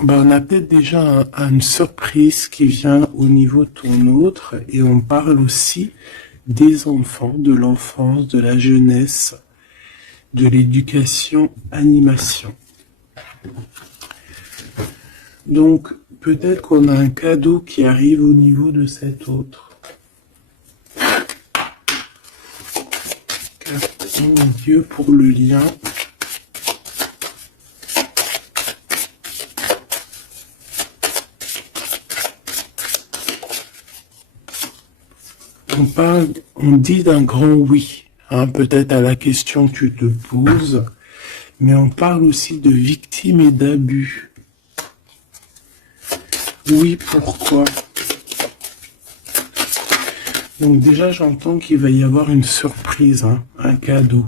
on a peut-être déjà une surprise qui vient au niveau de ton autre, et on parle aussi des enfants, de l'enfance, de la jeunesse, de l'éducation, animation. Donc, peut-être qu'on a un cadeau qui arrive au niveau de cet autre. Mon Dieu, pour le lien. On dit d'un grand oui, hein, peut-être à la question que tu te poses, mais on parle aussi de victimes et d'abus. Oui, pourquoi? Donc déjà, j'entends qu'il va y avoir une surprise, hein, un cadeau.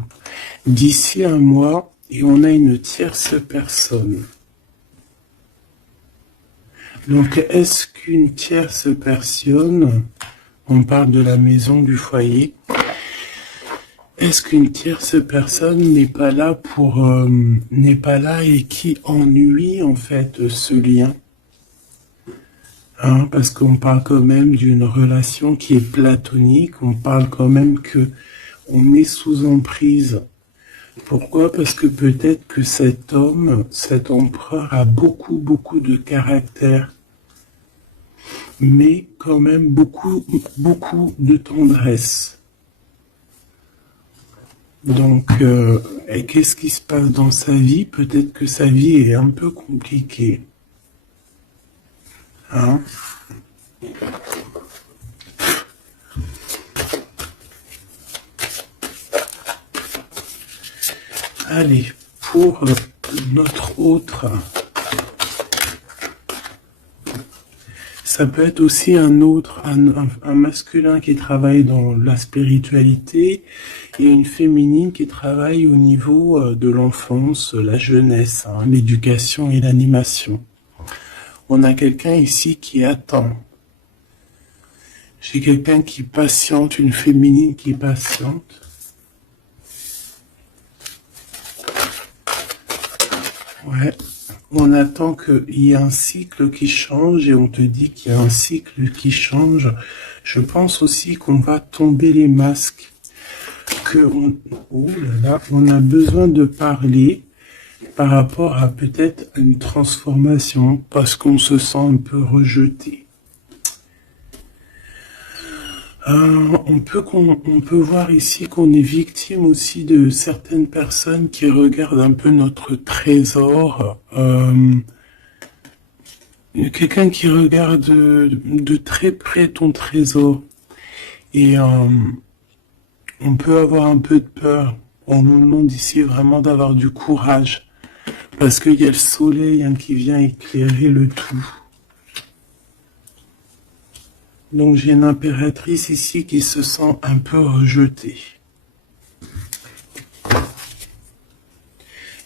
D'ici un mois, et on a une tierce personne. Donc, est-ce qu'une tierce personne, on parle de la maison, du foyer, est-ce qu'une tierce personne n'est pas là n'est pas là et qui ennuie en fait ce lien? Hein, parce qu'on parle quand même d'une relation qui est platonique, on parle quand même que on est sous emprise. Pourquoi? Parce que peut-être que cet homme, cet empereur a beaucoup de caractère, mais quand même beaucoup de tendresse. Donc, et qu'est-ce qui se passe dans sa vie? Peut-être que sa vie est un peu compliquée. Hein? Allez, pour notre autre, ça peut être aussi un masculin qui travaille dans la spiritualité et une féminine qui travaille au niveau de l'enfance, la jeunesse, hein, l'éducation et l'animation. On a quelqu'un ici qui attend. J'ai quelqu'un qui patiente, une féminine qui patiente. Ouais. On attend qu'il y ait un cycle qui change et on te dit qu'il y a un cycle qui change. Je pense aussi qu'on va tomber les masques. Oh là là, on a besoin de parler par rapport à peut-être une transformation parce qu'on se sent un peu rejeté. On peut voir ici qu'on est victime aussi de certaines personnes qui regardent un peu notre trésor. Quelqu'un qui regarde de très près ton trésor. Et on peut avoir un peu de peur. On nous demande ici vraiment d'avoir du courage. Parce qu'il y a le soleil qui vient éclairer le tout. Donc j'ai une impératrice ici qui se sent un peu rejetée.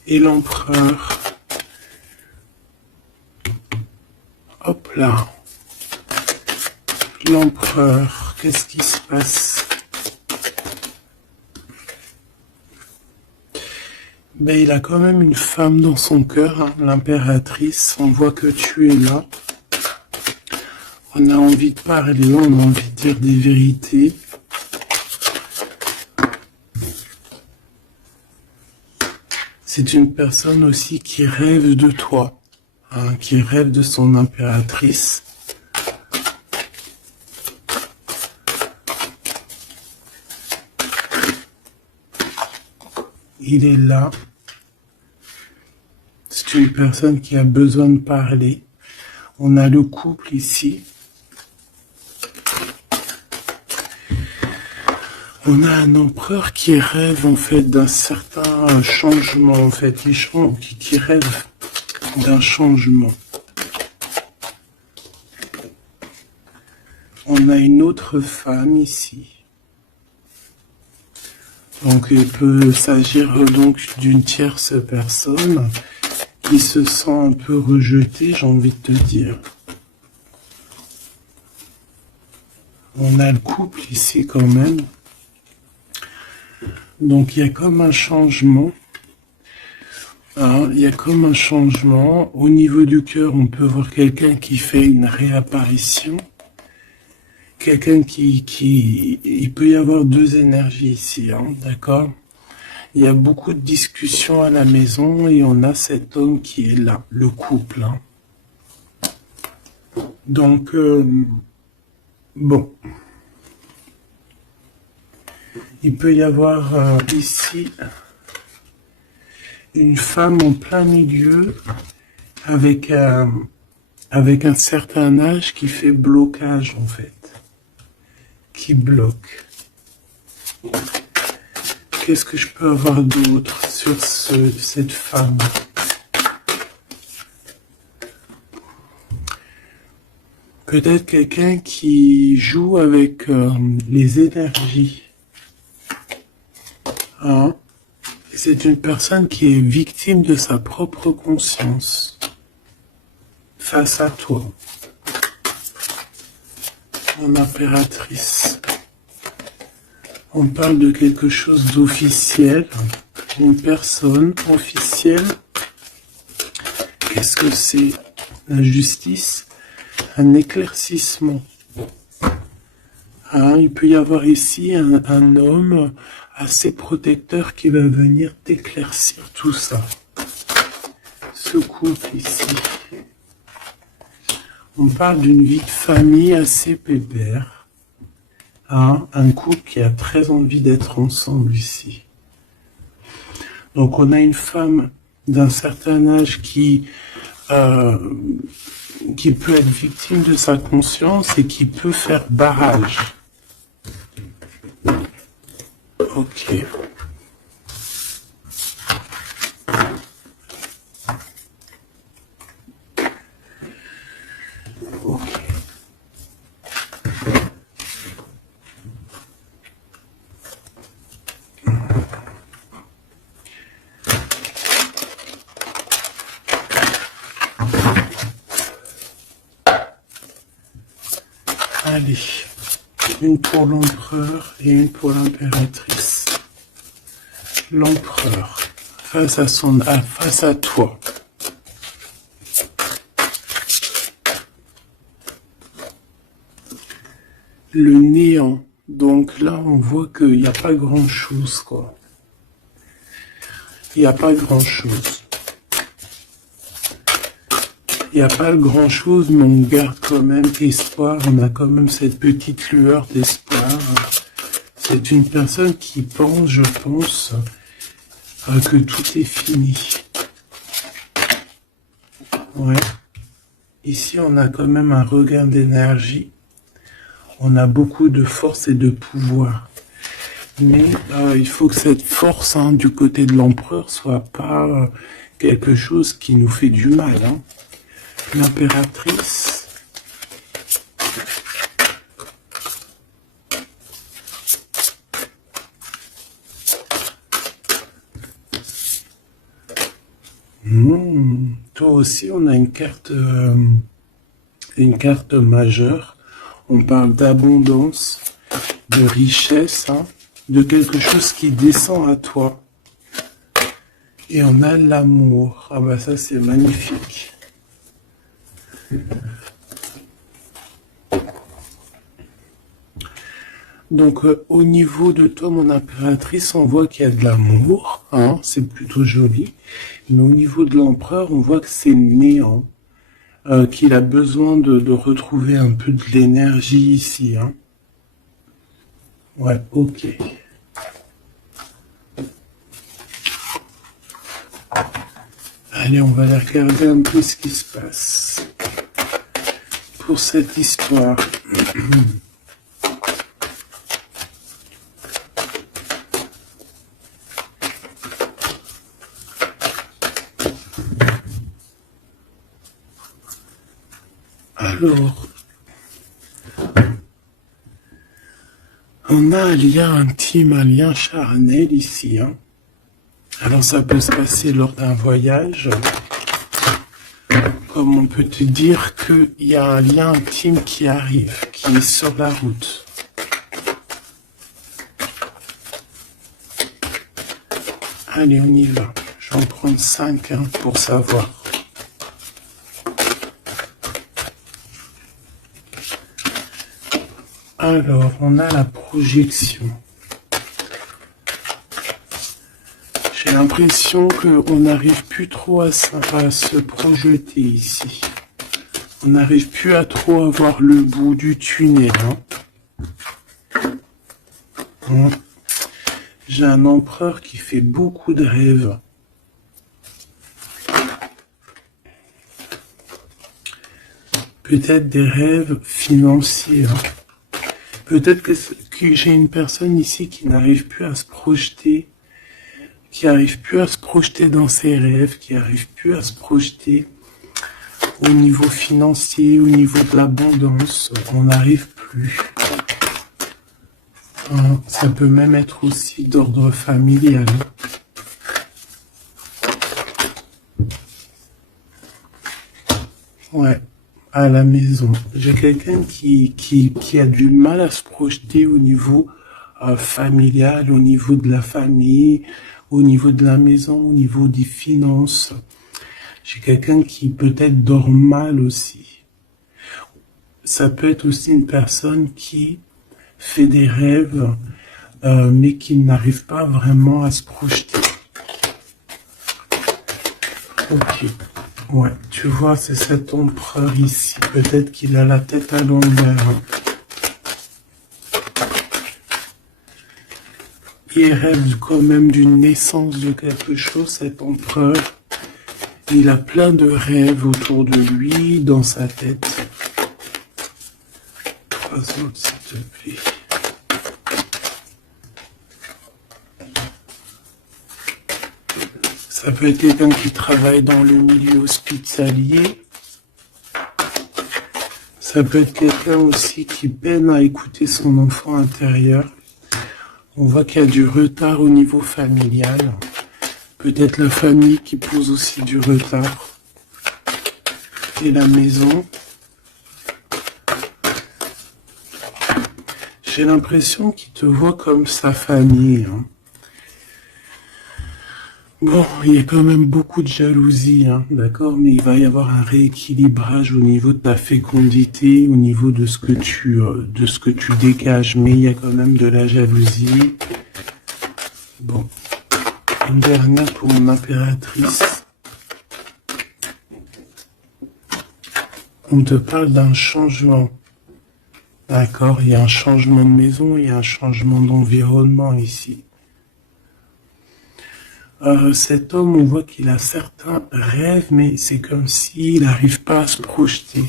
Et l'empereur. Hop là. L'empereur, qu'est-ce qui se passe? Ben, il a quand même une femme dans son cœur, hein, l'impératrice. On voit que tu es là. On a envie de parler, on a envie de dire des vérités. C'est une personne aussi qui rêve de toi, hein, qui rêve de son impératrice. Il est là. C'est une personne qui a besoin de parler. On a le couple ici. On a un empereur qui rêve en fait d'un certain changement, en fait, qui rêve d'un changement. On a une autre femme ici. Donc il peut s'agir donc d'une tierce personne qui se sent un peu rejetée, j'ai envie de te dire. On a le couple ici quand même. Donc il y a comme un changement. Hein, il y a comme un changement. Au niveau du cœur, on peut voir quelqu'un qui fait une réapparition. Quelqu'un il peut y avoir deux énergies ici, hein, d'accord? Il y a beaucoup de discussions à la maison et on a cet homme qui est là, le couple, hein. Donc, bon. Il peut y avoir ici une femme en plein milieu avec un certain âge qui fait blocage en fait, qui bloque. Qu'est-ce que je peux avoir d'autre sur cette femme? Peut-être quelqu'un qui joue avec les énergies. Hein? C'est une personne qui est victime de sa propre conscience face à toi, mon impératrice. On parle de quelque chose d'officiel, une personne officielle. Qu'est-ce que c'est? La justice, un éclaircissement. Hein, il peut y avoir ici un homme assez protecteur qui va venir t'éclaircir tout ça. Ce couple ici. On parle d'une vie de famille assez pépère. Hein, un couple qui a très envie d'être ensemble ici. Donc on a une femme d'un certain âge qui peut être victime de sa conscience et qui peut faire barrage. Ok. Ok. Allez, une pour l'empereur et une pour l'impératrice. L'empereur, face à toi. Le néant. Donc là, on voit qu'il n'y a pas grand-chose, quoi. Il n'y a pas grand-chose. Il n'y a pas grand-chose, mais on garde quand même espoir. On a quand même cette petite lueur d'espoir. C'est une personne qui pense, je pense, que tout est fini. Ouais. Ici, on a quand même un regain d'énergie. On a beaucoup de force et de pouvoir. Mais il faut que cette force du côté de l'empereur soit pas quelque chose qui nous fait du mal. Hein. L'impératrice. Toi aussi, on a une carte majeure. On parle d'abondance, de richesse, hein, de quelque chose qui descend à toi. Et on a l'amour. Ah bah ça, c'est magnifique. Donc, au niveau de toi, mon impératrice, on voit qu'il y a de l'amour, hein, c'est plutôt joli. Mais au niveau de l'empereur, on voit que c'est néant, qu'il a besoin de retrouver un peu de l'énergie ici. Hein. Ouais, ok. Allez, on va aller regarder un peu ce qui se passe pour cette histoire. Alors, on a un lien intime, un lien charnel ici. Hein. Alors ça peut se passer lors d'un voyage, comme on peut te dire qu'il y a un lien intime qui arrive, qui est sur la route. Allez, on y va. Je vais en prendre 5 hein, pour savoir. Alors, on a la projection. J'ai l'impression qu'on n'arrive plus trop à se projeter ici. On n'arrive plus à trop avoir le bout du tunnel. Hein. J'ai un empereur qui fait beaucoup de rêves. Peut-être des rêves financiers. Hein. Peut-être que j'ai une personne ici qui n'arrive plus à se projeter, qui n'arrive plus à se projeter dans ses rêves, qui n'arrive plus à se projeter au niveau financier, au niveau de l'abondance. On n'arrive plus. Ça peut même être aussi d'ordre familial. Ouais. À la maison. J'ai quelqu'un qui a du mal à se projeter au niveau familial, au niveau de la famille, au niveau de la maison, au niveau des finances. J'ai quelqu'un qui peut-être dort mal aussi. Ça peut être aussi une personne qui fait des rêves, mais qui n'arrive pas vraiment à se projeter. Ok. Ouais, tu vois, c'est cet empereur ici. Peut-être qu'il a la tête à l'envers. Il rêve quand même d'une naissance de quelque chose, cet empereur. Il a plein de rêves autour de lui, dans sa tête. 3 autres, s'il te plaît. Ça peut être quelqu'un qui travaille dans le milieu hospitalier. Ça peut être quelqu'un aussi qui peine à écouter son enfant intérieur. On voit qu'il y a du retard au niveau familial. Peut-être la famille qui pose aussi du retard. Et la maison. J'ai l'impression qu'il te voit comme sa famille. Hein. Bon, il y a quand même beaucoup de jalousie, hein, d'accord, mais il va y avoir un rééquilibrage au niveau de ta fécondité, au niveau de ce que tu dégages, mais il y a quand même de la jalousie. Bon, une dernière pour mon impératrice. On te parle d'un changement, d'accord, il y a un changement de maison, il y a un changement d'environnement ici. Cet homme, on voit qu'il a certains rêves, mais c'est comme s'il n'arrive pas à se projeter.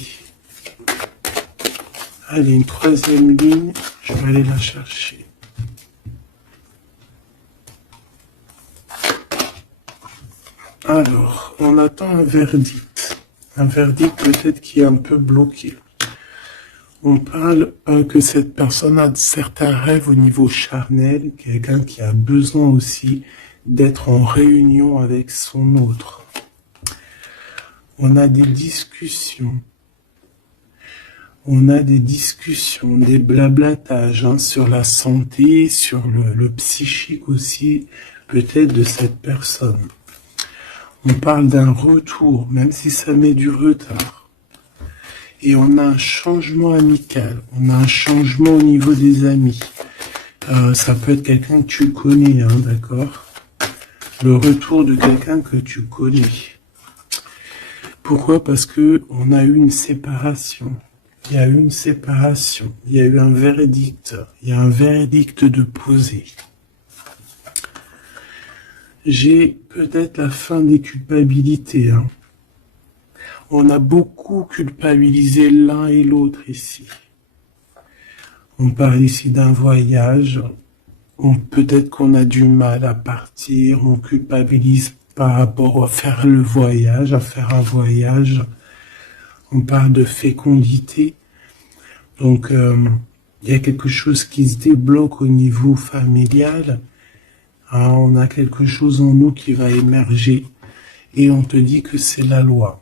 Allez, une 3e ligne, je vais aller la chercher. Alors, on attend un verdict. Un verdict peut-être qui est un peu bloqué. On parle que cette personne a certains rêves au niveau charnel, quelqu'un qui a besoin aussi d'être en réunion avec son autre. On a des discussions. On a des discussions, des blablatages hein, sur la santé, sur le psychique aussi, peut-être de cette personne. On parle d'un retour, même si ça met du retard. Et on a un changement amical, on a un changement au niveau des amis. Ça peut être quelqu'un que tu connais, hein, d'accord ? Le retour de quelqu'un que tu connais. Pourquoi? Parce que on a eu une séparation. Il y a eu une séparation. Il y a eu un verdict. Il y a un verdict de poser. J'ai peut-être la fin des culpabilités. Hein. On a beaucoup culpabilisé l'un et l'autre ici. On parle ici d'un voyage. Peut-être qu'on a du mal à partir, on culpabilise par rapport à faire le voyage, à faire un voyage. On parle de fécondité. Donc, il y a quelque chose qui se débloque au niveau familial. Hein, on a quelque chose en nous qui va émerger. Et on te dit que c'est la loi.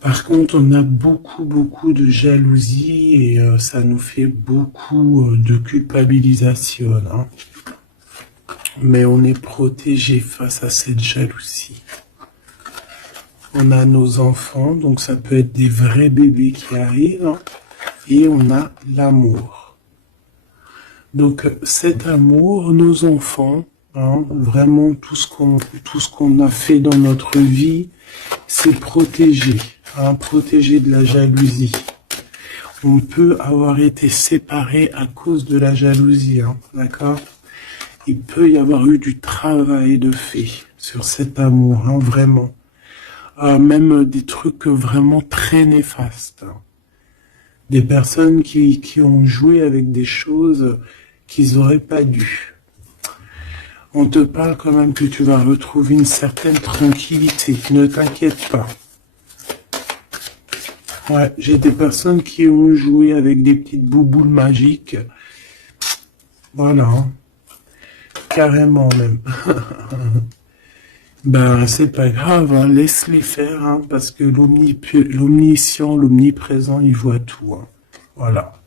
Par contre, on a beaucoup de jalousie et ça nous fait beaucoup de culpabilisation. Hein. mais on est protégé face à cette jalousie. On a nos enfants, donc ça peut être des vrais bébés qui arrivent, hein, et on a l'amour. Donc cet amour, nos enfants, hein, vraiment tout ce qu'on a fait dans notre vie, c'est protégé, hein, protégé de la jalousie. On peut avoir été séparés à cause de la jalousie, hein, d'accord? Il peut y avoir eu du travail de fait sur cet amour, hein, vraiment. Même des trucs vraiment très néfastes. Hein. Des personnes qui ont joué avec des choses qu'ils n'auraient pas dû. On te parle quand même que tu vas retrouver une certaine tranquillité. Ne t'inquiète pas. Ouais, j'ai des personnes qui ont joué avec des petites bouboules magiques. Voilà. Hein. Carrément même. Ben, c'est pas grave, hein, laisse-les faire, hein, parce que l'omniscient, l'omniprésent, il voit tout. Hein. Voilà.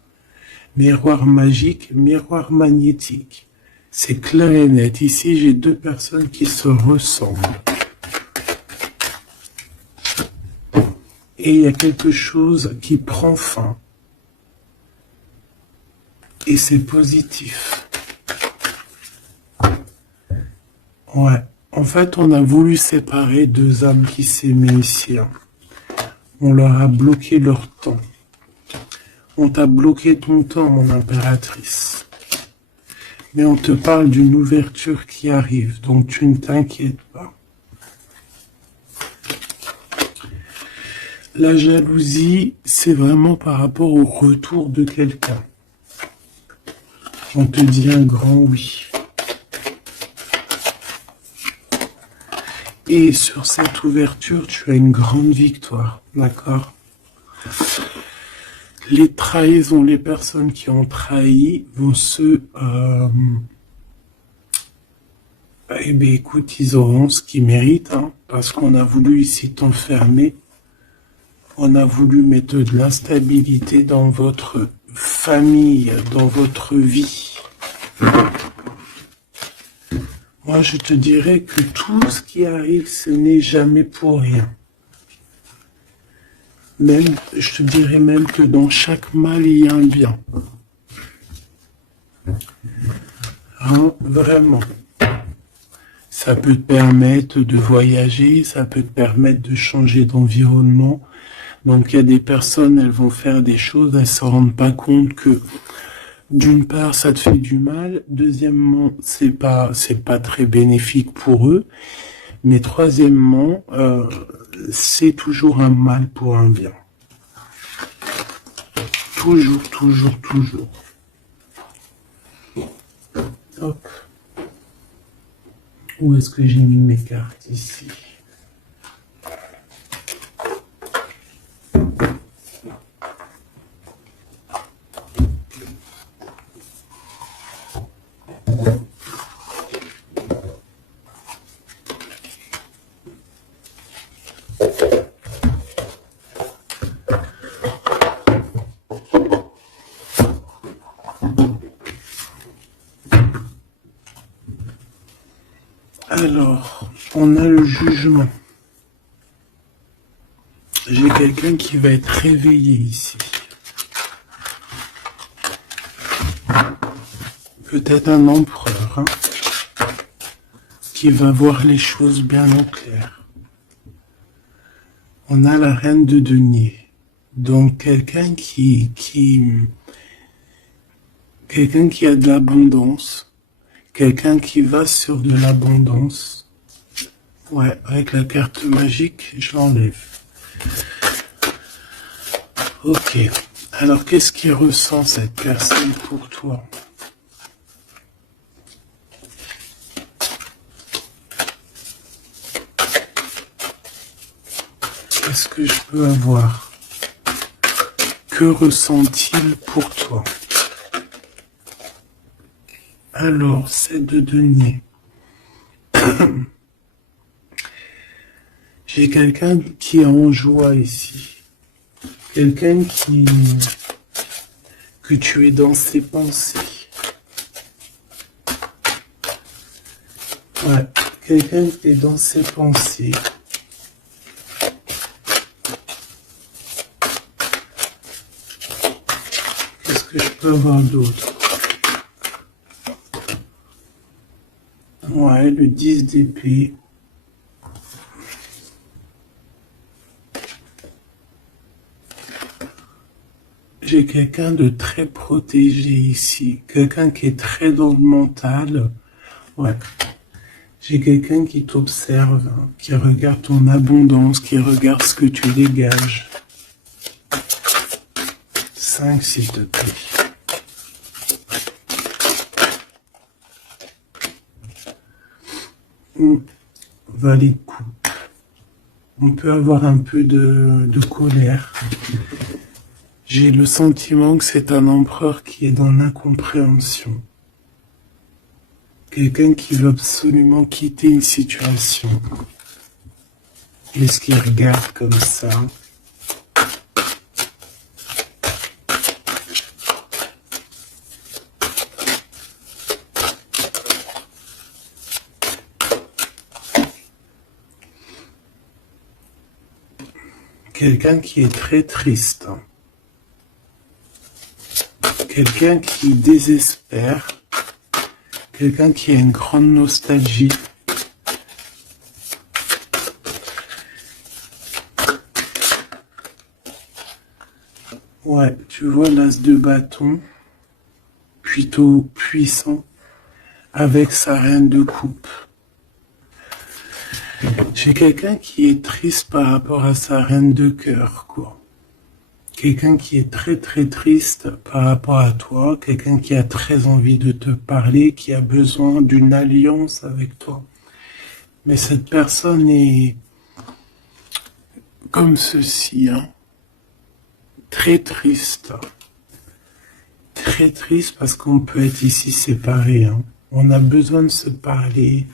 Miroir magique, miroir magnétique. C'est clair et net. Ici, j'ai deux personnes qui se ressemblent. Et il y a quelque chose qui prend fin. Et c'est positif. Ouais. En fait, on a voulu séparer deux âmes qui s'aimaient ici. Hein. On leur a bloqué leur temps. On t'a bloqué ton temps, mon impératrice. Mais on te parle d'une ouverture qui arrive, donc tu ne t'inquiètes pas. La jalousie, c'est vraiment par rapport au retour de quelqu'un. On te dit un grand oui. Et sur cette ouverture, tu as une grande victoire, d'accord? Les trahisons, les personnes qui ont trahi vont eh bien, écoute, ils auront ce qu'ils méritent, hein, parce qu'on a voulu ici t'enfermer. On a voulu mettre de l'instabilité dans votre famille, dans votre vie. Moi, je te dirais que tout ce qui arrive, ce n'est jamais pour rien. Même, je te dirais même que dans chaque mal, il y a un bien. Hein, vraiment. Ça peut te permettre de voyager, ça peut te permettre de changer d'environnement. Donc, il y a des personnes, elles vont faire des choses, elles ne se rendent pas compte que d'une part, ça te fait du mal. Deuxièmement, c'est pas très bénéfique pour eux. Mais troisièmement, c'est toujours un mal pour un bien. Toujours, toujours, toujours. Hop. Où est-ce que j'ai mis mes cartes ici? Alors, on a le jugement. J'ai quelqu'un qui va être réveillé ici. Peut-être un empereur, hein, qui va voir les choses bien au clair. On a la reine de denier. Donc, quelqu'un qui a de l'abondance. Quelqu'un qui va sur de l'abondance. Ouais, avec la carte magique, je l'enlève. Ok. Alors, qu'est-ce qu'il ressent cette personne pour toi? Qu'est-ce que je peux avoir? Que ressent-il pour toi? Alors, c'est de denier. J'ai quelqu'un qui est en joie ici. Quelqu'un que tu es dans ses pensées. Ouais, quelqu'un qui est dans ses pensées. Qu'est-ce que je peux avoir d'autre? Ouais, le 10 d'épée. J'ai quelqu'un de très protégé ici. Quelqu'un qui est très dans le mental. Ouais. J'ai quelqu'un qui t'observe, hein, qui regarde ton abondance, qui regarde ce que tu dégages. 5, s'il te plaît. Valet de coupe. On peut avoir un peu de colère. J'ai le sentiment que c'est un empereur qui est dans l'incompréhension. Quelqu'un qui veut absolument quitter une situation. Est-ce qu'il regarde comme ça? Quelqu'un qui est très triste. Quelqu'un qui désespère. Quelqu'un qui a une grande nostalgie. Ouais, tu vois l'as de bâton, plutôt puissant, avec sa reine de coupe. J'ai quelqu'un qui est triste par rapport à sa reine de cœur, quoi. Quelqu'un qui est très très triste par rapport à toi, quelqu'un qui a très envie de te parler, qui a besoin d'une alliance avec toi. Mais cette personne est comme ceci, hein. Très triste. Très triste parce qu'on peut être ici séparés, hein. On a besoin de se parler.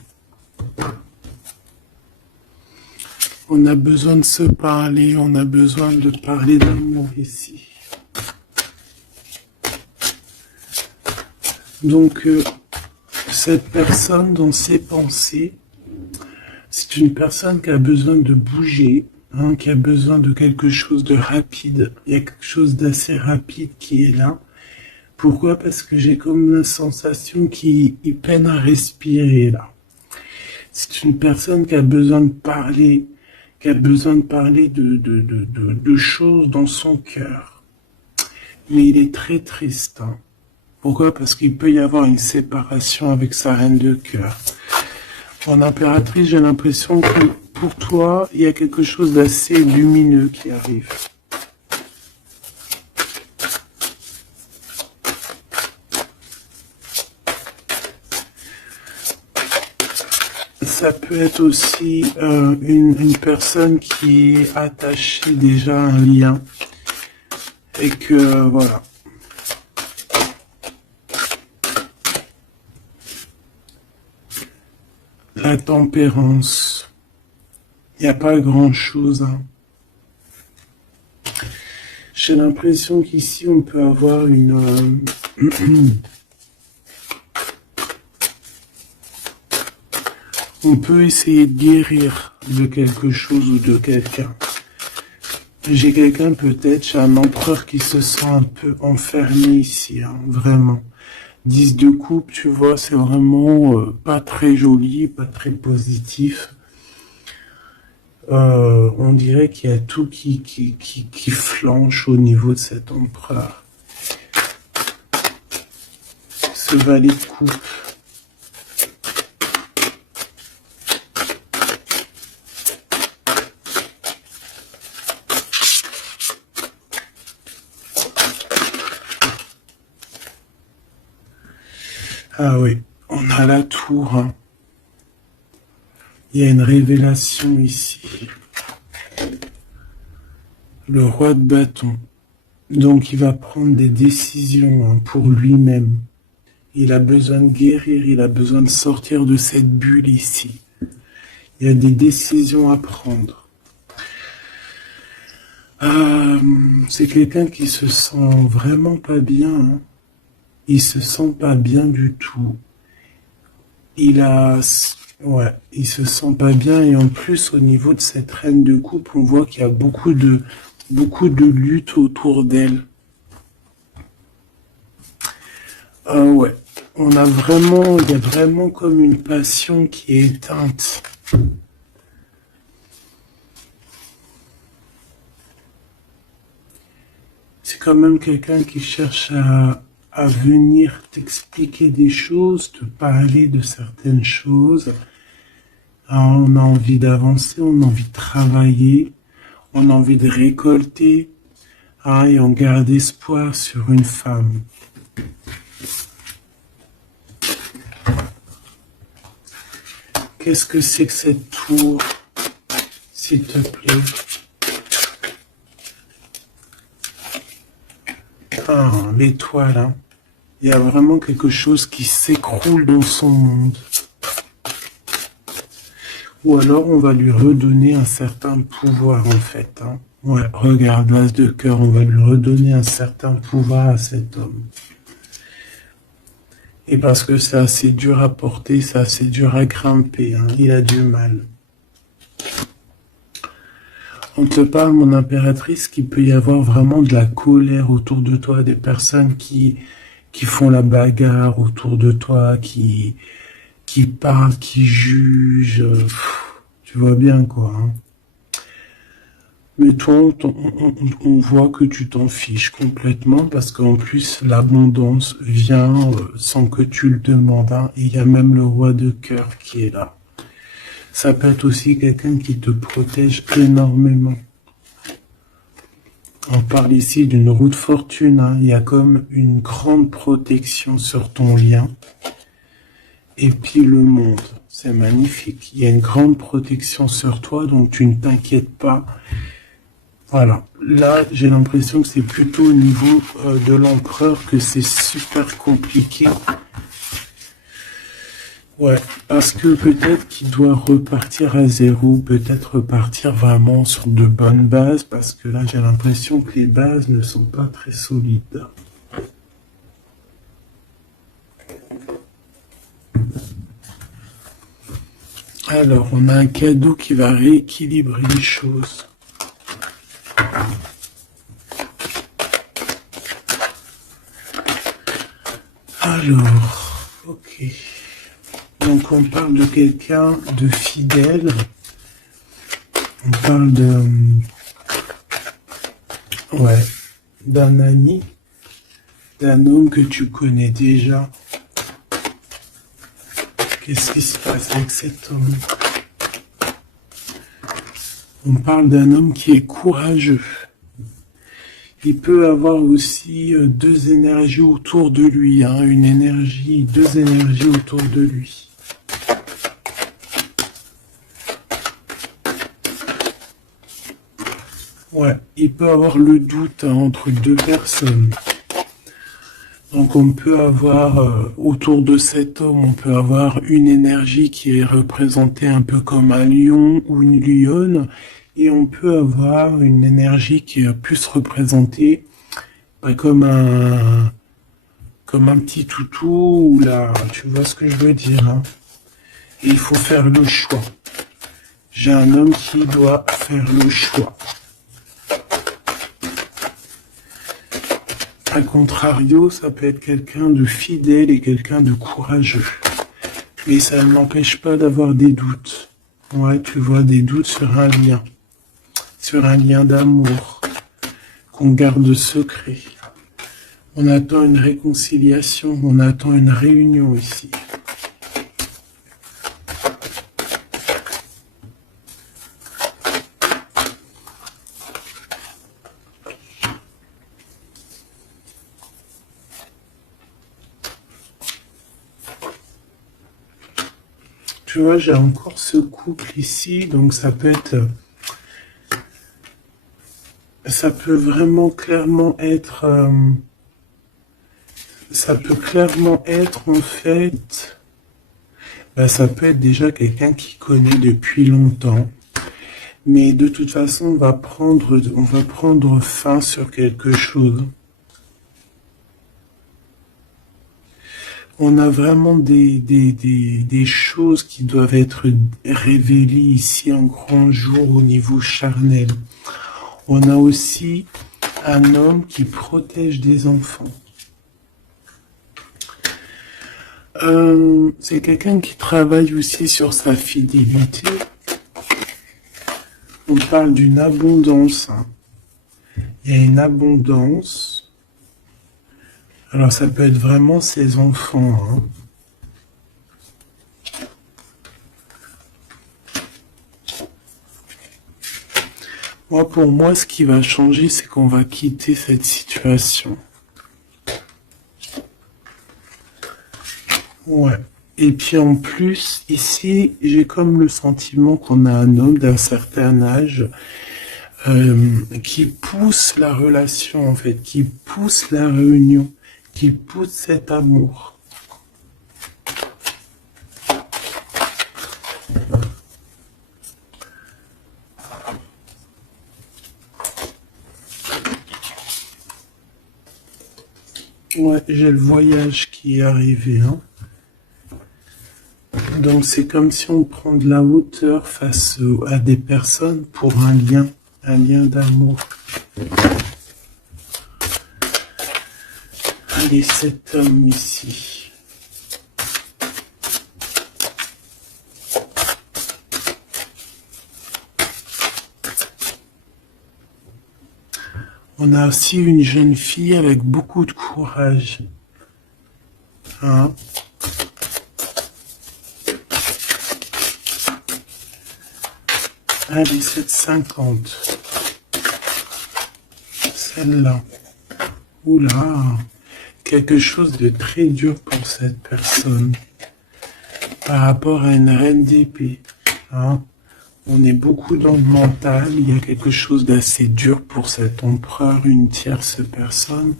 On a besoin de se parler, on a besoin de parler d'amour ici. Donc, cette personne dans ses pensées, c'est une personne qui a besoin de bouger, hein, qui a besoin de quelque chose de rapide. Il y a quelque chose d'assez rapide qui est là. Pourquoi? Parce que j'ai comme la sensation qu'il peine à respirer là. C'est une personne qui a besoin de parler, qui a besoin de parler de choses dans son cœur. Mais il est très triste. Hein. Pourquoi? Parce qu'il peut y avoir une séparation avec sa reine de cœur. En impératrice, j'ai l'impression que pour toi, il y a quelque chose d'assez lumineux qui arrive. Ça peut être aussi une personne qui est attachée déjà à un lien et que voilà. La tempérance, il n'y a pas grand-chose. Hein. J'ai l'impression qu'ici on peut avoir une on peut essayer de guérir de quelque chose ou de quelqu'un. J'ai quelqu'un peut-être, j'ai un empereur qui se sent un peu enfermé ici, hein, vraiment. 10 de coupe, tu vois, c'est vraiment pas très joli, pas très positif. On dirait qu'il y a tout qui flanche au niveau de cet empereur. Ce valet de coupe. Ah oui, on a la tour. Hein. Il y a une révélation ici. Le roi de bâton. Donc il va prendre des décisions hein, pour lui-même. Il a besoin de guérir, il a besoin de sortir de cette bulle ici. Il y a des décisions à prendre. C'est quelqu'un qui se sent vraiment pas bien. Hein. Il se sent pas bien du tout. Il a Ouais, il se sent pas bien et en plus au niveau de cette reine de coupe, on voit qu'il y a beaucoup de lutte autour d'elle. Ah ouais, il y a vraiment comme une passion qui est éteinte. C'est quand même quelqu'un qui cherche à venir t'expliquer des choses, te parler de certaines choses. Alors, on a envie d'avancer, on a envie de travailler, on a envie de récolter, hein, et on garde espoir sur une femme. Qu'est-ce que c'est que cette tour, s'il te plaît? Ah, l'étoile, hein. Il y a vraiment quelque chose qui s'écroule dans son monde. Ou alors on va lui redonner un certain pouvoir en fait, hein. Ouais, regarde, l'as de cœur, on va lui redonner un certain pouvoir à cet homme. Et parce que c'est assez dur à porter, c'est assez dur à grimper, hein. Il a du mal. On te parle, mon impératrice, qu'il peut y avoir vraiment de la colère autour de toi, des personnes qui font la bagarre autour de toi, qui parlent, qui jugent. Tu vois bien quoi, hein. Mais toi, on voit que tu t'en fiches complètement parce qu'en plus, l'abondance vient sans que tu le demandes, hein. Et il y a même le roi de cœur qui est là. Ça peut être aussi quelqu'un qui te protège énormément. On parle ici d'une roue de fortune, hein. Il y a comme une grande protection sur ton lien. Et puis le monde, c'est magnifique. Il y a une grande protection sur toi, donc tu ne t'inquiètes pas. Voilà. Là, j'ai l'impression que c'est plutôt au niveau de l'empereur que c'est super compliqué. Ouais, parce que peut-être qu'il doit repartir à zéro, peut-être repartir vraiment sur de bonnes bases, parce que là, j'ai l'impression que les bases ne sont pas très solides. Alors, on a un cadeau qui va rééquilibrer les choses. Alors, ok. Donc on parle de quelqu'un de fidèle. On parle ouais, d'un ami, d'un homme que tu connais déjà. Qu'est-ce qui se passe avec cet homme? On parle d'un homme qui est courageux. Il peut avoir aussi deux énergies autour de lui, hein, deux énergies autour de lui. Ouais, il peut avoir le doute, hein, entre deux personnes. Donc on peut avoir, autour de cet homme, on peut avoir une énergie qui est représentée un peu comme un lion ou une lionne, et on peut avoir une énergie qui est plus représentée comme un petit toutou, ou là, tu vois ce que je veux dire, hein. Et il faut faire le choix. J'ai un homme qui doit faire le choix. A contrario, ça peut être quelqu'un de fidèle et quelqu'un de courageux. Mais ça ne l'empêche pas d'avoir des doutes. Ouais, tu vois, des doutes sur un lien d'amour qu'on garde secret. On attend une réconciliation, on attend une réunion ici. Tu vois, j'ai encore ce couple ici, donc ça peut vraiment clairement être, ça peut clairement être en fait, ça peut être déjà quelqu'un qui connaît depuis longtemps, mais de toute façon, on va prendre fin sur quelque chose. On a vraiment des choses qui doivent être révélées ici en grand jour au niveau charnel. On a aussi un homme qui protège des enfants. C'est quelqu'un qui travaille aussi sur sa fidélité. On parle d'une abondance. Hein. Il y a une abondance. Alors ça peut être vraiment ses enfants. Hein. Moi, pour moi, ce qui va changer, c'est qu'on va quitter cette situation. Ouais. Et puis en plus, ici, j'ai comme le sentiment qu'on a un homme d'un certain âge qui pousse la relation, en fait, qui pousse la réunion, qui pousse cet amour. Ouais, j'ai le voyage qui est arrivé, hein. Donc c'est comme si on prend de la hauteur face à des personnes pour un lien d'amour. Allez, cet homme ici. On a aussi une jeune fille avec beaucoup de courage. Hein? Allez, 7,50. Celle-là. Oula. Quelque chose de très dur pour cette personne. Par rapport à une reine d'épée. Hein? On est beaucoup dans le mental, il y a quelque chose d'assez dur pour cet empereur, une tierce personne,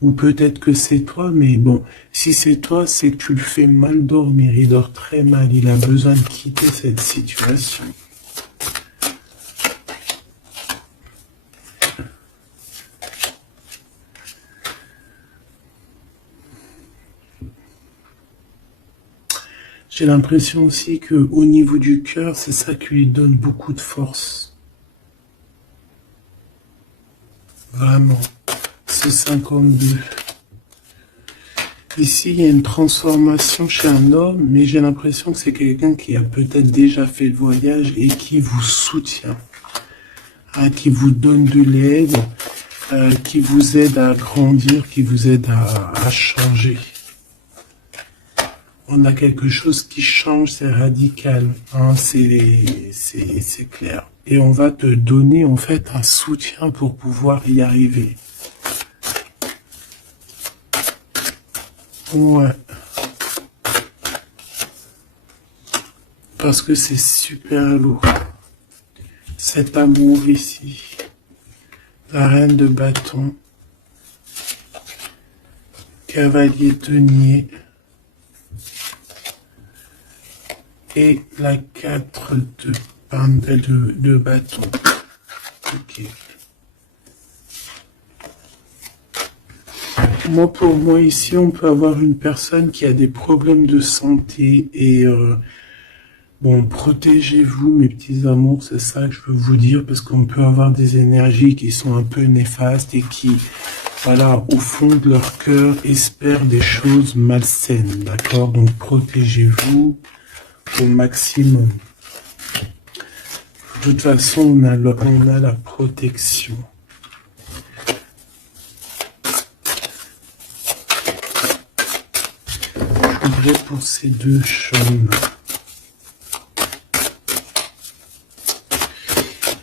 ou peut-être que c'est toi, mais bon, si c'est toi, c'est que tu le fais mal dormir, il dort très mal, il a besoin de quitter cette situation. J'ai l'impression aussi que au niveau du cœur, c'est ça qui lui donne beaucoup de force. Vraiment. Ce 52. Ici, il y a une transformation chez un homme, mais j'ai l'impression que c'est quelqu'un qui a peut-être déjà fait le voyage et qui vous soutient, hein, qui vous donne de l'aide, qui vous aide à grandir, qui vous aide à changer. On a quelque chose qui change, c'est radical, hein, c'est clair. Et on va te donner en fait un soutien pour pouvoir y arriver. Ouais. Parce que c'est super lourd. Cet amour ici. La reine de bâton. Cavalier denier. Et la 4 de bâton. Ok. Moi, pour moi, ici, on peut avoir une personne qui a des problèmes de santé et bon, protégez-vous, mes petits amours, c'est ça que je veux vous dire, parce qu'on peut avoir des énergies qui sont un peu néfastes et qui, voilà, au fond de leur cœur, espèrent des choses malsaines, d'accord? Donc, protégez-vous au maximum. De toute façon, on a la protection. Je voudrais pour ces deux chaumes.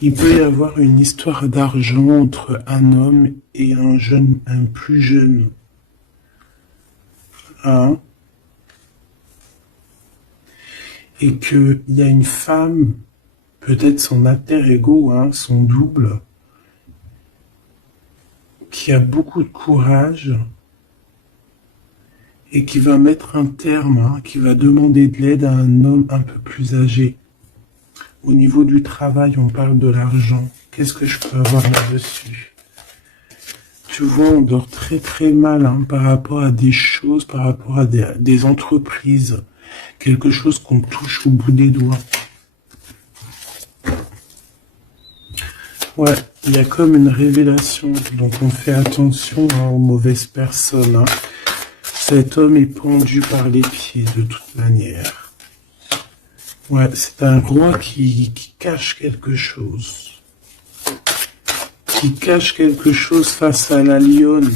Il peut y avoir une histoire d'argent entre un homme et un plus jeune. Hein? Et qu'il y a une femme, peut-être son alter ego, hein, son double, qui a beaucoup de courage et qui va mettre un terme, hein, qui va demander de l'aide à un homme un peu plus âgé. Au niveau du travail, on parle de l'argent. Qu'est-ce que je peux avoir là-dessus? tu vois, on dort très très mal hein, par rapport à des choses, par rapport à des entreprises. Quelque chose qu'on touche au bout des doigts. Ouais, il y a comme une révélation, donc on fait attention hein, aux mauvaises personnes. Hein. Cet homme est pendu par les pieds de toute manière. Ouais, c'est un roi qui cache quelque chose. Qui cache quelque chose face à la lionne.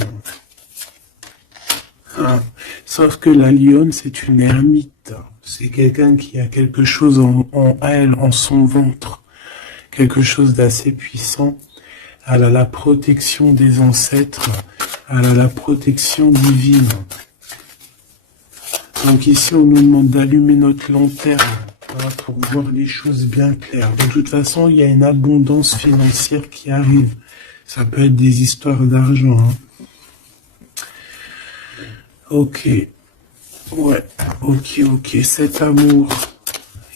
Hein. Sauf que la lionne, c'est une ermite. C'est quelqu'un qui a quelque chose en elle, en son ventre. Quelque chose d'assez puissant. Elle a la protection des ancêtres. Elle a la protection divine. Donc ici, on nous demande d'allumer notre lanterne hein, pour voir les choses bien claires. De toute façon, il y a une abondance financière qui arrive. Ça peut être des histoires d'argent. Hein. Ok. Ouais. Ok. Cet amour.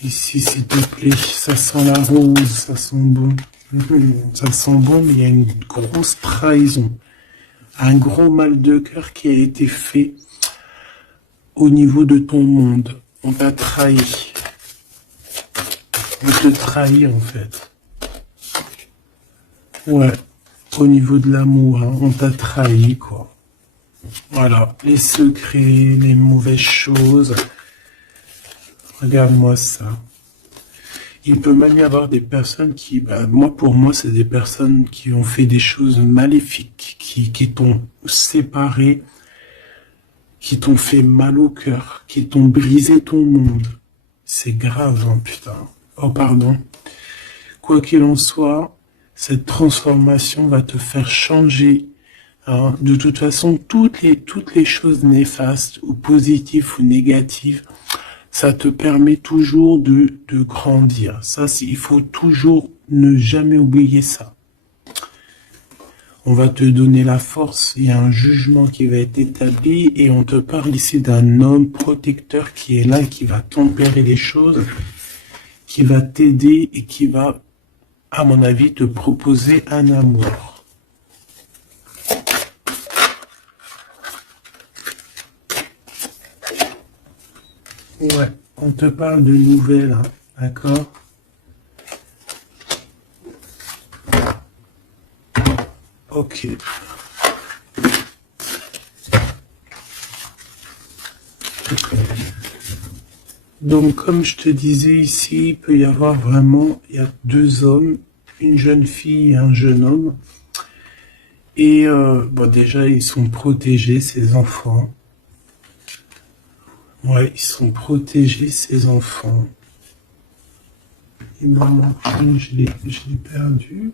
Ici, s'il te plaît. Ça sent la rose. Ça sent bon. Ça sent bon, mais il y a une grosse trahison. Un gros mal de cœur qui a été fait au niveau de ton monde. On t'a trahi. On te trahit, en fait. Ouais. Au niveau de l'amour, hein, on t'a trahi, quoi. Voilà, les secrets, les mauvaises choses. Regarde-moi ça. Il peut même y avoir des personnes qui, pour moi, c'est des personnes qui ont fait des choses maléfiques, qui t'ont séparé, qui t'ont fait mal au cœur, qui t'ont brisé ton monde. C'est grave, hein, putain. Oh, pardon. Quoi qu'il en soit, cette transformation va te faire changer. Hein. De toute façon, toutes les choses néfastes, ou positives ou négatives, ça te permet toujours de grandir. Ça, il faut toujours ne jamais oublier ça. On va te donner la force, il y a un jugement qui va être établi et on te parle ici d'un homme protecteur qui est là et qui va tempérer les choses, qui va t'aider et qui va, à mon avis, te proposer un amour. Ouais, on te parle de nouvelles, hein, d'accord? Ok. Donc, comme je te disais ici, il peut y avoir vraiment, il y a deux hommes, une jeune fille et un jeune homme. Et déjà, ils sont protégés, ces enfants. Ouais, ils sont protégés, ces enfants. Il m'en manque une, je l'ai perdu.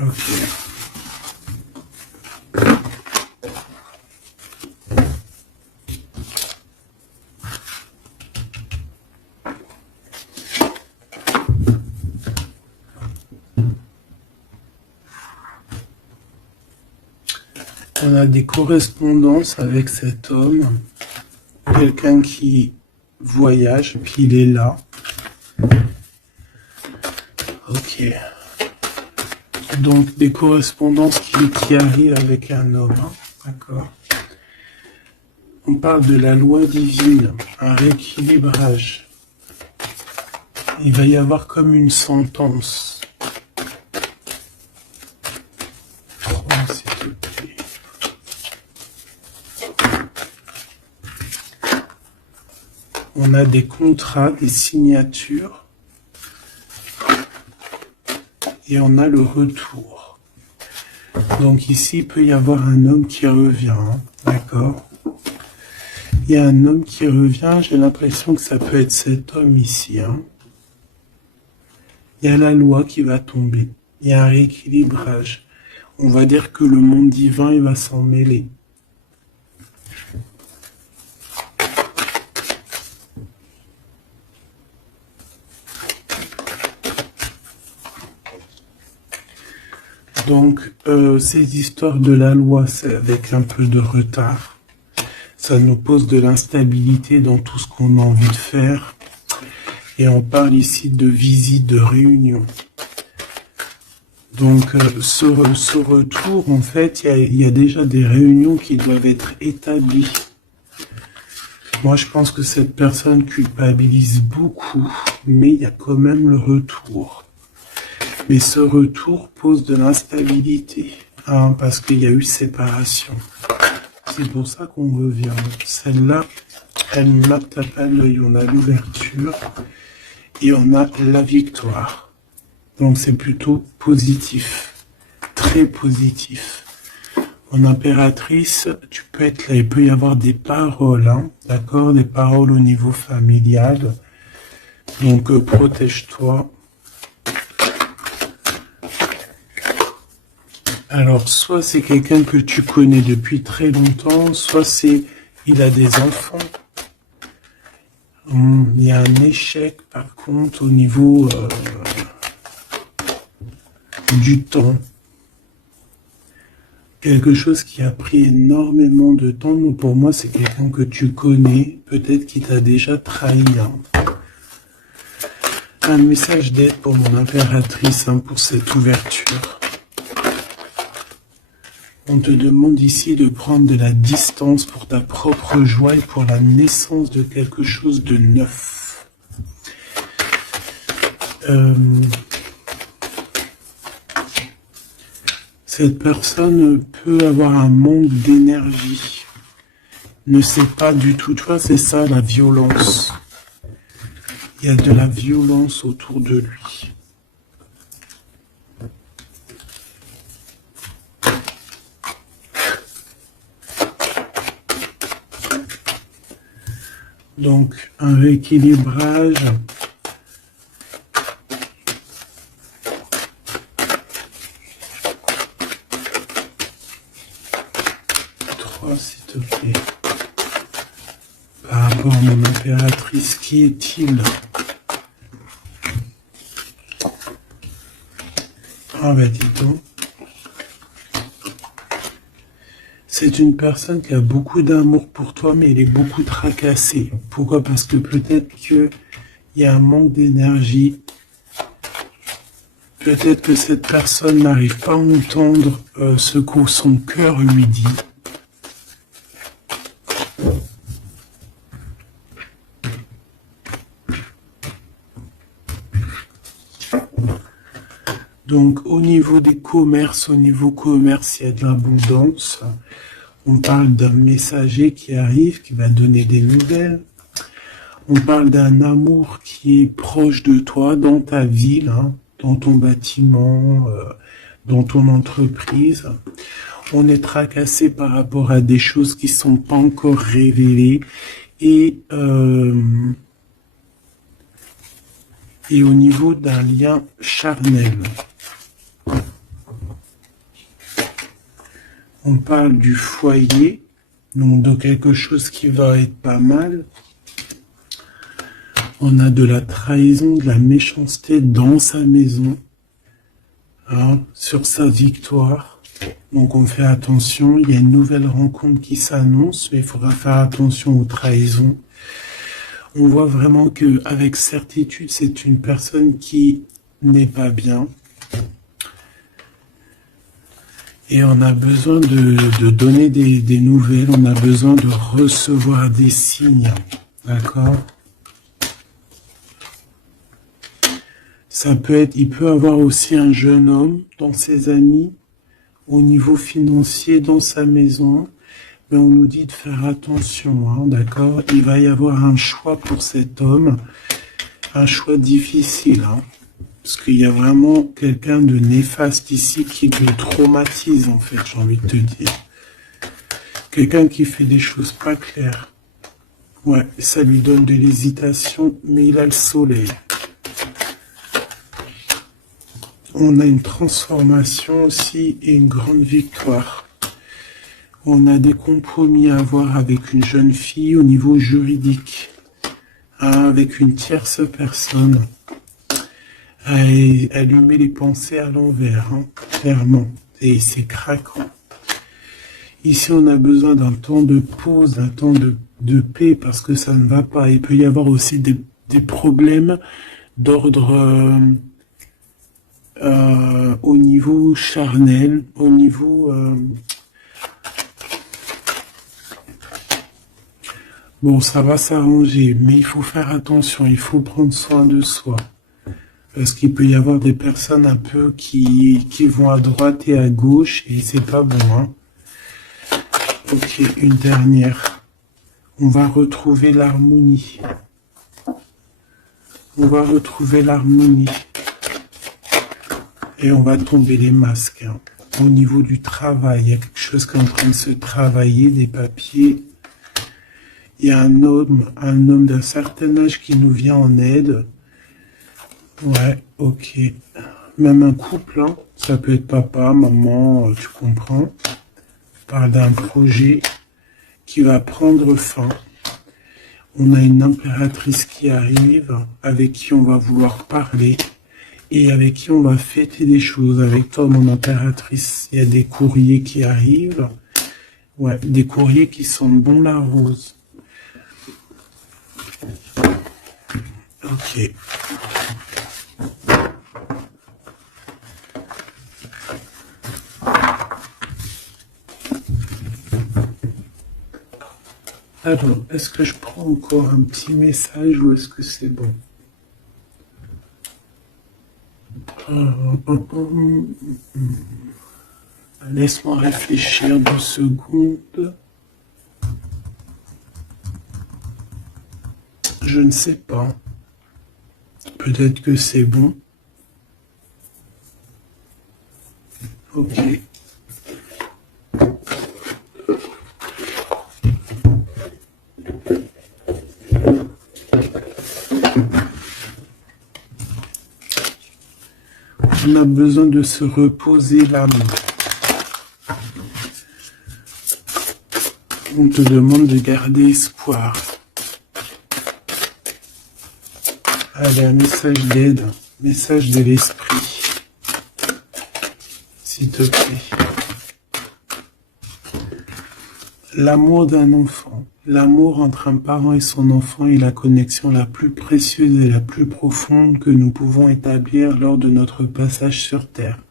Ok. On a des correspondances avec cet homme, quelqu'un qui voyage, puis il est là. Ok. Donc des correspondances qui arrivent avec un homme, hein. D'accord. On parle de la loi divine, un rééquilibrage. Il va y avoir comme une sentence. Oh, s'il te plaît. On a des contrats, des signatures. Et on a le retour. Donc ici, il peut y avoir un homme qui revient. Hein, d'accord? Il y a un homme qui revient. J'ai l'impression que ça peut être cet homme ici. Hein. Il y a la loi qui va tomber. Il y a un rééquilibrage. On va dire que le monde divin, il va s'en mêler. Donc, ces histoires de la loi, c'est avec un peu de retard. Ça nous pose de l'instabilité dans tout ce qu'on a envie de faire. Et on parle ici de visite, de réunion. Donc, ce retour, en fait, il y a déjà des réunions qui doivent être établies. Moi, je pense que cette personne culpabilise beaucoup, mais il y a quand même le retour. Mais ce retour pose de l'instabilité, hein, parce qu'il y a eu séparation. C'est pour ça qu'on revient. Celle-là, elle me tape à l'œil. On a l'ouverture et on a la victoire. Donc c'est plutôt positif, très positif. En impératrice, tu peux être là, il peut y avoir des paroles, hein, d'accord, des paroles au niveau familial. Donc protège-toi. Alors, soit c'est quelqu'un que tu connais depuis très longtemps, soit il a des enfants. Il y a un échec, par contre, au niveau du temps. Quelque chose qui a pris énormément de temps. Donc pour moi, c'est quelqu'un que tu connais, peut-être qui t'a déjà trahi. Hein. Un message d'aide pour mon impératrice, hein, pour cette ouverture. On te demande ici de prendre de la distance pour ta propre joie et pour la naissance de quelque chose de neuf. Cette personne peut avoir un manque d'énergie. Ne sait pas du tout. Tu vois, c'est ça la violence. Il y a de la violence autour de lui. Donc, un rééquilibrage. S'il te plaît. Par rapport à mon impératrice, qui est-il? Ah ben dis donc. C'est une personne qui a beaucoup d'amour pour toi, mais elle est beaucoup tracassée. Pourquoi? Parce que peut-être qu'il y a un manque d'énergie. Peut-être que cette personne n'arrive pas à entendre ce que son cœur lui dit. Donc, au niveau des commerces, au niveau commerce, il y a de l'abondance. On parle d'un messager qui arrive, qui va donner des nouvelles. On parle d'un amour qui est proche de toi, dans ta ville, hein, dans ton bâtiment, dans ton entreprise. On est tracassé par rapport à des choses qui ne sont pas encore révélées. Et au niveau d'un lien charnel. On parle du foyer, donc de quelque chose qui va être pas mal. On a de la trahison, de la méchanceté dans sa maison, hein, sur sa victoire. Donc on fait attention, il y a une nouvelle rencontre qui s'annonce, mais il faudra faire attention aux trahisons. On voit vraiment qu'avec certitude, c'est une personne qui n'est pas bien. Et on a besoin de donner des nouvelles, on a besoin de recevoir des signes, d'accord? Ça peut être, il peut avoir aussi un jeune homme dans ses amis, au niveau financier, dans sa maison, mais on nous dit de faire attention, hein, d'accord? Il va y avoir un choix pour cet homme, un choix difficile, hein. Parce qu'il y a vraiment quelqu'un de néfaste ici qui le traumatise, en fait, j'ai envie de te dire. Quelqu'un qui fait des choses pas claires. Ouais, ça lui donne de l'hésitation, mais il a le soleil. On a une transformation aussi et une grande victoire. On a des compromis à avoir avec une jeune fille au niveau juridique, hein, avec une tierce personne. Allumer les pensées à l'envers, hein, clairement, et c'est craquant. Ici, on a besoin d'un temps de pause, d'un temps de paix, parce que ça ne va pas. Il peut y avoir aussi des problèmes d'ordre au niveau charnel, au niveau... Bon, ça va s'arranger, mais il faut faire attention, il faut prendre soin de soi. Parce qu'il peut y avoir des personnes un peu qui vont à droite et à gauche, et c'est pas bon, hein. Ok, une dernière. On va retrouver l'harmonie. On va retrouver l'harmonie. Et on va tomber les masques, hein. Au niveau du travail, il y a quelque chose qui est en train de se travailler, des papiers. Il y a un homme d'un certain âge qui nous vient en aide. Ouais, ok. Même un couple, hein. Ça peut être papa, maman, tu comprends. On parle d'un projet qui va prendre fin. On a une impératrice qui arrive, avec qui on va vouloir parler. Et avec qui on va fêter des choses. Avec toi, mon impératrice, il y a des courriers qui arrivent. Ouais, des courriers qui sentent bon la rose. Ok. Alors, est-ce que je prends encore un petit message ou est-ce que c'est bon? Laisse-moi réfléchir 2 secondes. Je ne sais pas. Peut-être que c'est bon. Ok. On a besoin de se reposer l'âme. On te demande de garder espoir. Allez, un message d'aide, message de l'esprit, s'il te plaît. L'amour d'un enfant, l'amour entre un parent et son enfant est la connexion la plus précieuse et la plus profonde que nous pouvons établir lors de notre passage sur Terre.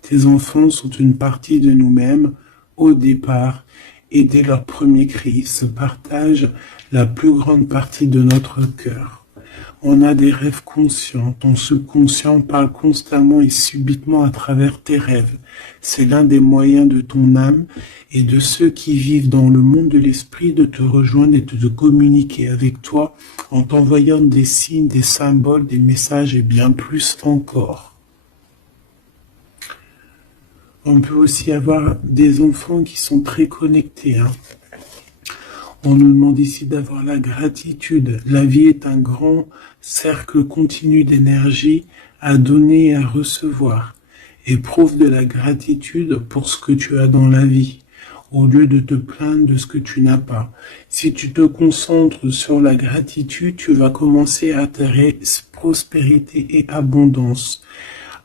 Tes enfants sont une partie de nous-mêmes au départ et dès leur premier cri se partagent la plus grande partie de notre cœur. On a des rêves conscients, ton subconscient parle constamment et subitement à travers tes rêves. C'est l'un des moyens de ton âme et de ceux qui vivent dans le monde de l'esprit de te rejoindre et de te communiquer avec toi en t'envoyant des signes, des symboles, des messages et bien plus encore. On peut aussi avoir des enfants qui sont très connectés, hein. On nous demande ici d'avoir la gratitude. La vie est un grand cercle continu d'énergie à donner et à recevoir. Éprouve de la gratitude pour ce que tu as dans la vie, au lieu de te plaindre de ce que tu n'as pas. Si tu te concentres sur la gratitude, tu vas commencer à attirer prospérité et abondance.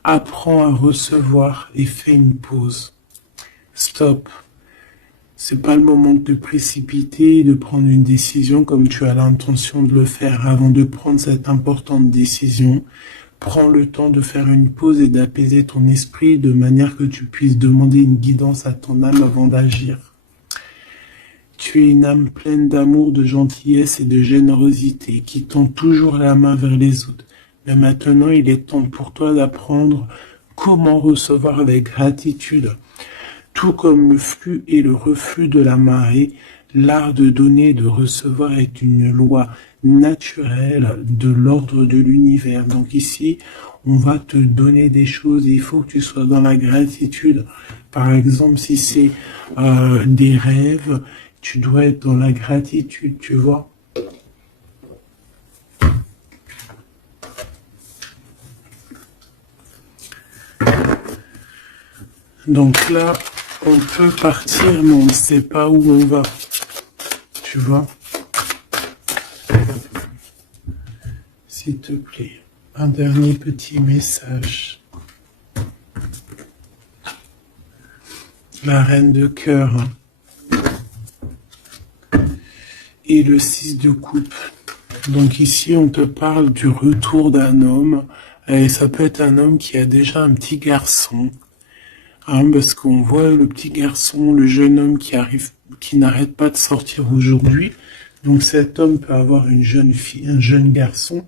Apprends à recevoir et fais une pause. Stop. C'est pas le moment de te précipiter et de prendre une décision comme tu as l'intention de le faire. Avant de prendre cette importante décision, prends le temps de faire une pause et d'apaiser ton esprit de manière que tu puisses demander une guidance à ton âme avant d'agir. Tu es une âme pleine d'amour, de gentillesse et de générosité qui tend toujours la main vers les autres. Mais maintenant, il est temps pour toi d'apprendre comment recevoir avec gratitude. Tout comme le flux et le reflux de la marée, l'art de donner et de recevoir est une loi naturelle de l'ordre de l'univers. Donc ici, on va te donner des choses et il faut que tu sois dans la gratitude. Par exemple, si c'est des rêves, tu dois être dans la gratitude, tu vois. Donc là, on peut partir, mais on ne sait pas où on va. Tu vois? S'il te plaît, un dernier petit message. La reine de cœur. Et le 6 de coupe. Donc ici, on te parle du retour d'un homme, et ça peut être un homme qui a déjà un petit garçon, hein, parce qu'on voit le petit garçon, le jeune homme qui arrive, qui n'arrête pas de sortir aujourd'hui. Donc cet homme peut avoir une jeune fille, un jeune garçon,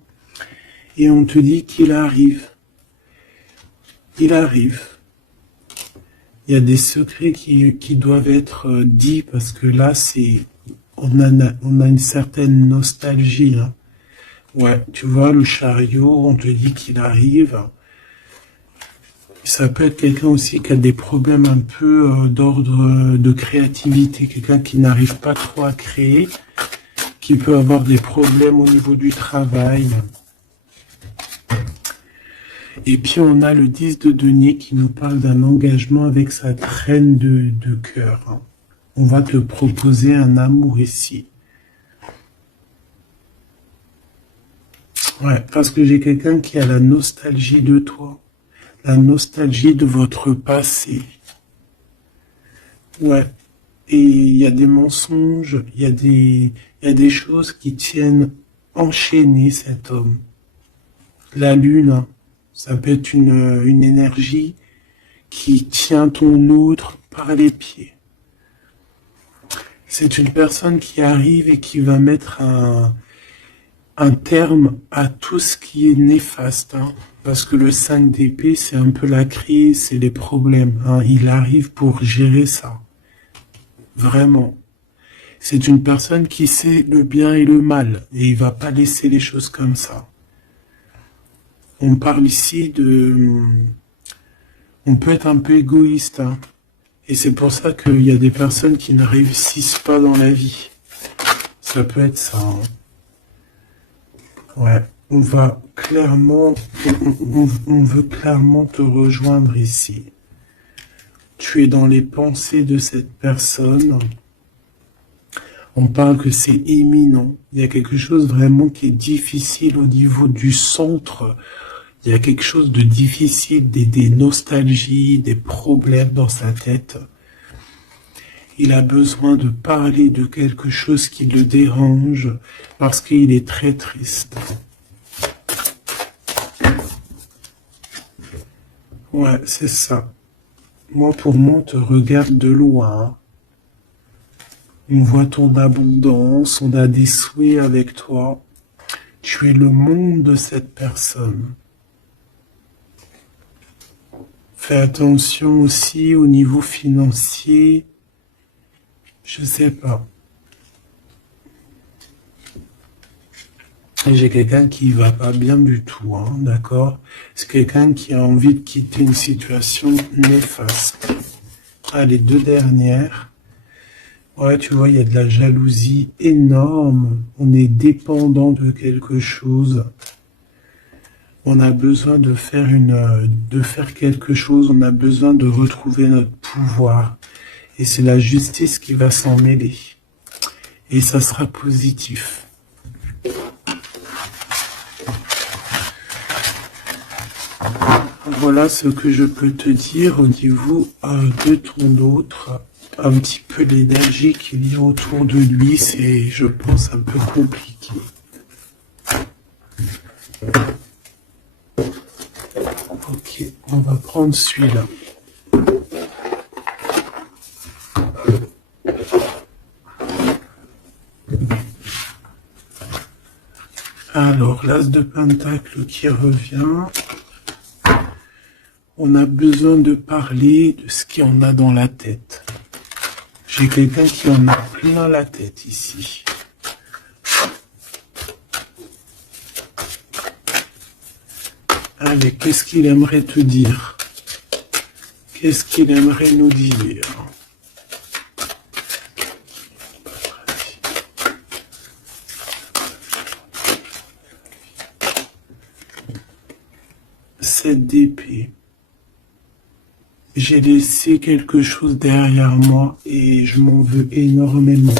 et on te dit qu'il arrive. Il arrive. Il y a des secrets qui doivent être dits, parce que là, on a une certaine nostalgie, là. Ouais, tu vois, le chariot, on te dit qu'il arrive. Ça peut être quelqu'un aussi qui a des problèmes un peu d'ordre de créativité, quelqu'un qui n'arrive pas trop à créer, qui peut avoir des problèmes au niveau du travail. Et puis on a le 10 de denier qui nous parle d'un engagement avec sa reine de cœur. On va te proposer un amour ici. Ouais, parce que j'ai quelqu'un qui a la nostalgie de toi, la nostalgie de votre passé. Ouais, et il y a des mensonges, il y a des choses qui tiennent enchaîner cet homme. La lune, hein, ça peut être une énergie qui tient ton autre par les pieds. C'est une personne qui arrive et qui va mettre un terme à tout ce qui est néfaste, hein, parce que le 5 d'épée, c'est un peu la crise, c'est les problèmes. Hein, il arrive pour gérer ça. Vraiment. C'est une personne qui sait le bien et le mal, et il va pas laisser les choses comme ça. On parle ici de... On peut être un peu égoïste, hein, et c'est pour ça qu'il y a des personnes qui ne réussissent pas dans la vie. Ça peut être ça, hein. Ouais, on va clairement, on veut clairement te rejoindre ici. Tu es dans les pensées de cette personne. On parle que c'est imminent. Il y a quelque chose vraiment qui est difficile au niveau du centre. Il y a quelque chose de difficile, des nostalgies, des problèmes dans sa tête. Il a besoin de parler de quelque chose qui le dérange parce qu'il est très triste. Ouais, c'est ça. Moi, pour moi, on te regarde de loin. On voit ton abondance, on a des souhaits avec toi. Tu es le monde de cette personne. Fais attention aussi au niveau financier. Je sais pas. Et j'ai quelqu'un qui va pas bien du tout, hein, d'accord? C'est quelqu'un qui a envie de quitter une situation néfaste. Ah, les deux dernières. Ouais, tu vois, il y a de la jalousie énorme. On est dépendant de quelque chose. On a besoin de faire quelque chose. On a besoin de retrouver notre pouvoir. Et c'est la justice qui va s'en mêler. Et ça sera positif. Voilà ce que je peux te dire au niveau de ton autre. Un petit peu l'énergie qu'il y a autour de lui, c'est, je pense, un peu compliqué. Ok, on va prendre celui-là. Alors, l'as de pentacle qui revient. On a besoin de parler de ce qu'il y en a dans la tête. J'ai quelqu'un qui en a plein la tête ici. Allez, qu'est-ce qu'il aimerait te dire? Qu'est-ce qu'il aimerait nous dire? Cette d'épée. J'ai laissé quelque chose derrière moi et je m'en veux énormément.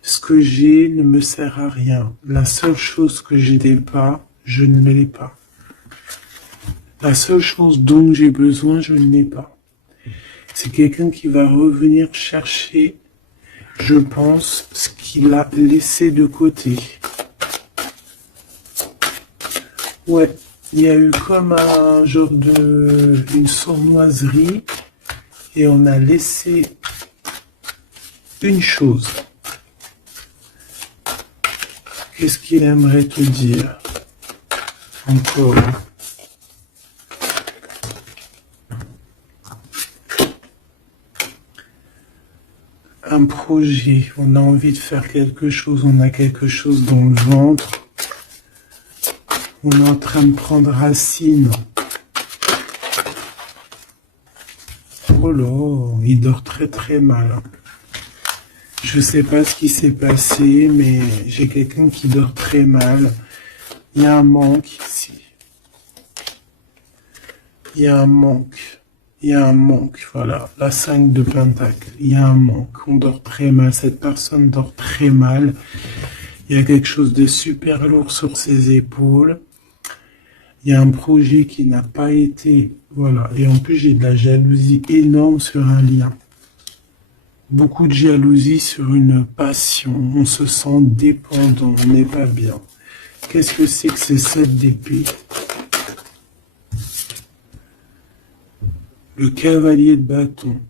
Ce que j'ai ne me sert à rien. La seule chose que je n'ai pas, je ne l'ai pas. La seule chose dont j'ai besoin, je ne l'ai pas. C'est quelqu'un qui va revenir chercher, je pense, ce qu'il a laissé de côté. Ouais, il y a eu comme un genre une sournoiserie et on a laissé une chose. Qu'est-ce qu'il aimerait te dire? Encore. Un projet, on a envie de faire quelque chose, on a quelque chose dans le ventre. On est en train de prendre racine. Oh là, il dort très très mal. Je sais pas ce qui s'est passé, mais j'ai quelqu'un qui dort très mal. Il y a un manque ici. Il y a un manque. Il y a un manque, voilà. La 5 de Pentacle. Il y a un manque. On dort très mal. Cette personne dort très mal. Il y a quelque chose de super lourd sur ses épaules. Il y a un projet qui n'a pas été... Voilà. Et en plus, j'ai de la jalousie énorme sur un lien. Beaucoup de jalousie sur une passion. On se sent dépendant. On n'est pas bien. Qu'est-ce que c'est que ces 7 d'épée? Le cavalier de bâton.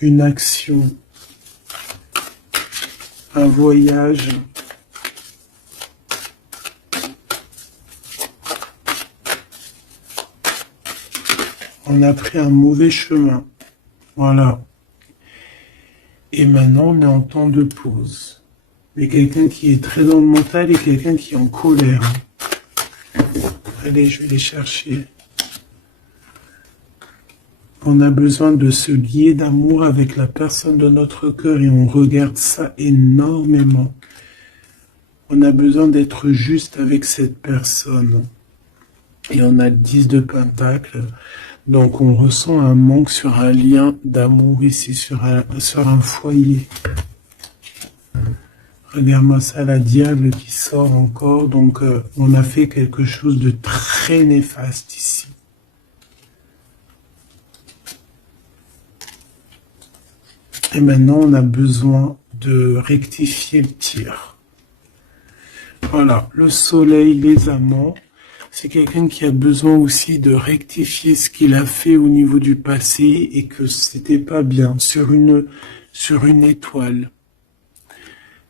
Une action. Un voyage. On a pris un mauvais chemin. Voilà. Et maintenant, on est en temps de pause. Mais quelqu'un qui est très dans le mental et quelqu'un qui est en colère. Allez, je vais les chercher. On a besoin de se lier d'amour avec la personne de notre cœur et on regarde ça énormément. On a besoin d'être juste avec cette personne. Et on a le 10 de Pentacle. Donc on ressent un manque sur un lien d'amour ici, sur un foyer. Regarde-moi ça, la diable qui sort encore. Donc on a fait quelque chose de très néfaste ici. Et maintenant, on a besoin de rectifier le tir. Voilà, le soleil, les amants, c'est quelqu'un qui a besoin aussi de rectifier ce qu'il a fait au niveau du passé et que c'était pas bien sur une étoile.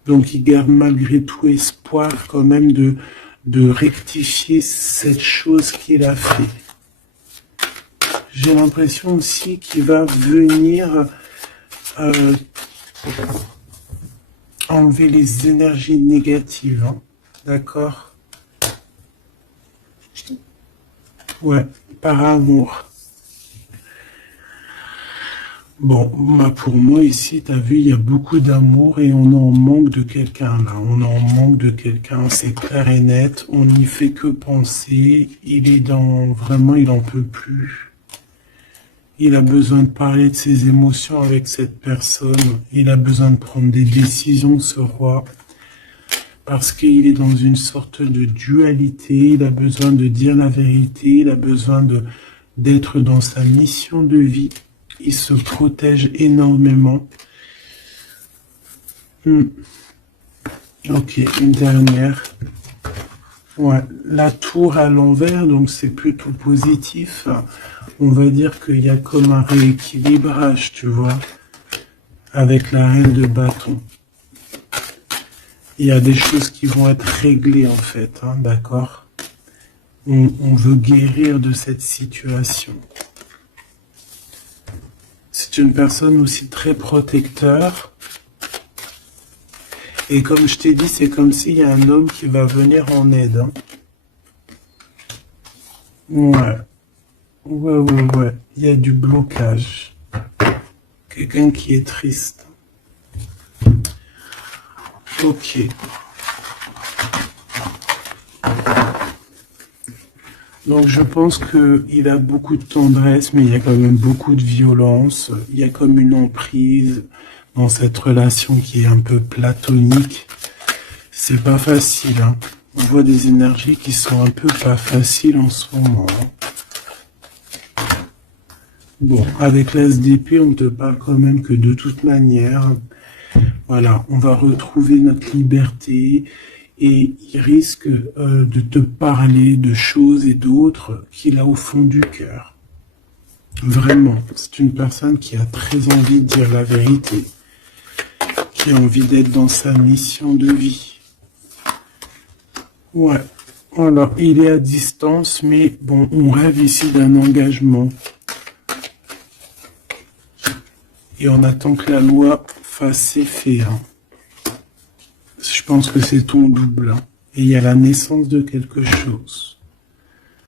Donc, il garde malgré tout espoir quand même de rectifier cette chose qu'il a fait. J'ai l'impression aussi qu'il va venir... enlever les énergies négatives, hein. D'accord? Ouais, par amour. Bon, bah pour moi ici, t'as vu, il y a beaucoup d'amour et on en manque de quelqu'un là. On en manque de quelqu'un, c'est clair et net. On n'y fait que penser. Il est dans... Vraiment, il en peut plus. Il a besoin de parler de ses émotions avec cette personne. Il a besoin de prendre des décisions, ce roi. Parce qu'il est dans une sorte de dualité. Il a besoin de dire la vérité. Il a besoin d'être dans sa mission de vie. Il se protège énormément. Ok, une dernière. Ouais, la tour à l'envers, donc c'est plutôt positif. On va dire qu'il y a comme un rééquilibrage, tu vois, avec la reine de bâton. Il y a des choses qui vont être réglées en fait, hein, d'accord? On veut guérir de cette situation. C'est une personne aussi très protecteur. Et comme je t'ai dit, c'est comme s'il y a un homme qui va venir en aide. Hein. Ouais. Ouais. Il y a du blocage. Quelqu'un qui est triste. Ok. Donc je pense qu'il a beaucoup de tendresse, mais il y a quand même beaucoup de violence. Il y a comme une emprise dans cette relation qui est un peu platonique. C'est pas facile, hein. On voit des énergies qui sont un peu pas faciles en ce moment. Hein. Bon, avec l'As d'épée, on te parle quand même que de toute manière, voilà, on va retrouver notre liberté et il risque de te parler de choses et d'autres qu'il a au fond du cœur. Vraiment, c'est une personne qui a très envie de dire la vérité, qui a envie d'être dans sa mission de vie. Ouais, voilà, il est à distance, mais bon, on rêve ici d'un engagement. Et on attend que la loi fasse ses faits. Hein. Je pense que c'est ton double. Hein. Et il y a la naissance de quelque chose.